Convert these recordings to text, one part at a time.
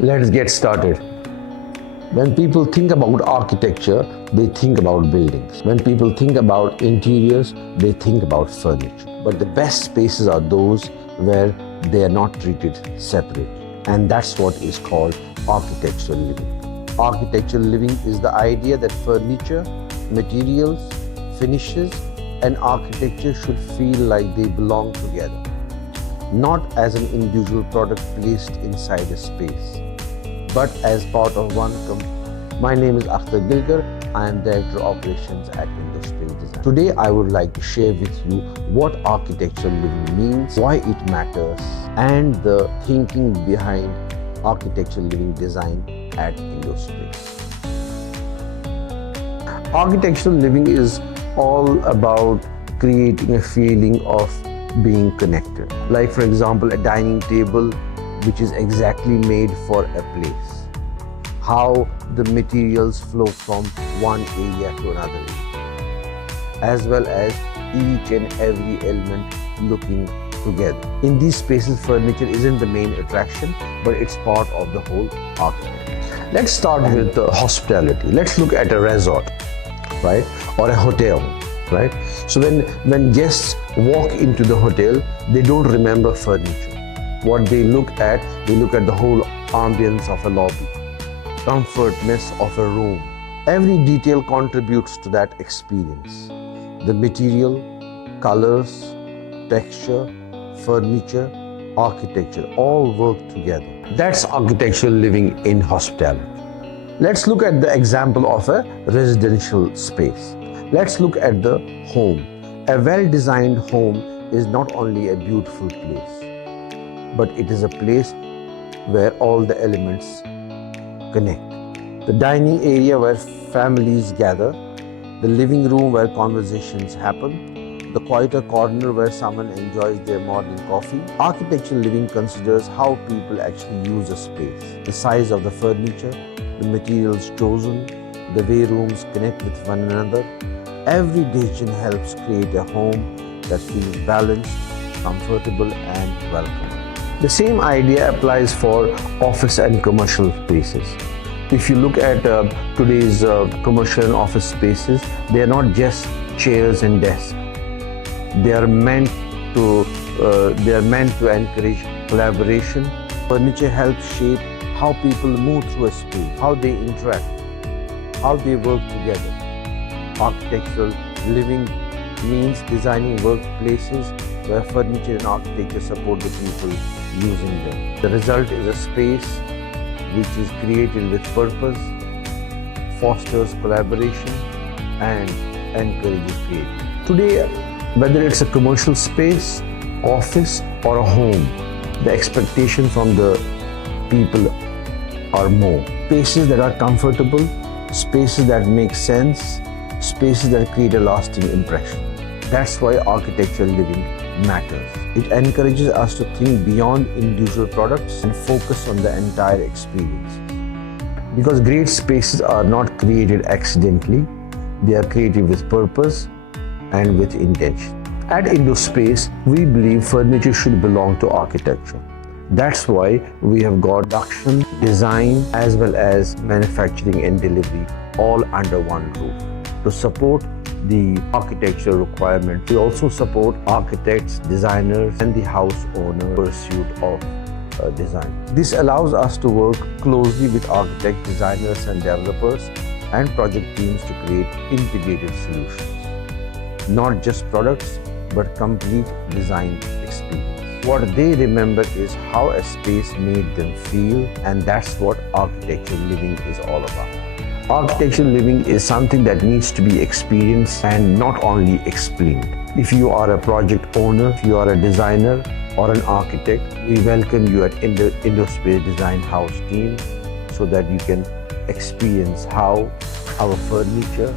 Let's get started. When people think about architecture, they think about buildings. When people think about interiors, they think about furniture. But the best spaces are those where they are not treated separately. And that's what is called architectural living. Architectural living is the idea that furniture, materials, finishes, and architecture should feel like they belong together, not as an individual product placed inside a space, but as part of one company. My name is Akhtar Gilgar. I am Director of Operations at Indospace Design. Today I would like to share with you what architectural living means, why it matters, and the thinking behind architectural living design at Indospace. Architectural living is all about creating a feeling of being connected. Like, for example, a dining table which is exactly made for a place. How the materials flow from one area to another area, as well as each and every element looking together. In these spaces, furniture isn't the main attraction, but it's part of the whole architecture. Let's start with hospitality. Let's look at a resort, right? Or a hotel, right? So when guests walk into the hotel, they don't remember furniture. What they look at the whole ambience of a lobby, comfortness of a room. Every detail contributes to that experience. The material, colors, texture, furniture, architecture all work together. That's architectural living in hospitality. Let's look at the example of a residential space. Let's look at the home. A well-designed home is not only a beautiful place, but it is a place where all the elements connect. The dining area where families gather, the living room where conversations happen, the quieter corner where someone enjoys their morning coffee. Architectural living considers how people actually use a space, the size of the furniture, the materials chosen, the way rooms connect with one another. Every decision helps create a home that feels balanced, comfortable, and welcoming. The same idea applies for office and commercial spaces. If you look at today's commercial and office spaces, they are not just chairs and desks. They are meant to encourage collaboration. Furniture helps shape how people move through a space, how they interact, how they work together. Architectural living means designing workplaces where furniture and architecture support the people using them. The result is a space which is created with purpose, fosters collaboration, and encourages creativity. Today, whether it's a commercial space, office, or a home, the expectation from the people are more. Spaces that are comfortable, spaces that make sense, spaces that create a lasting impression. That's why architectural living matters. It encourages us to think beyond individual products and focus on the entire experience. Because great spaces are not created accidentally, they are created with purpose and with intention. At Indospace, we believe furniture should belong to architecture. That's why we have got production, design, as well as manufacturing and delivery all under one roof. To support the architectural requirement, we also support architects, designers, and the house owner pursuit of design. This allows us to work closely with architects, designers, and developers and project teams to create integrated solutions. Not just products, but complete design experience. What they remember is how a space made them feel, and that's what architectural living is all about. Architectural living is something that needs to be experienced and not only explained. If you are a project owner, if you are a designer or an architect, we welcome you at Indospace Design House team so that you can experience how our furniture,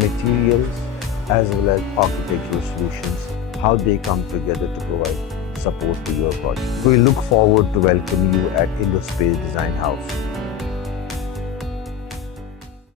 materials, as well as architectural solutions, how they come together to provide support to your project. We look forward to welcome you at Indospace Design House.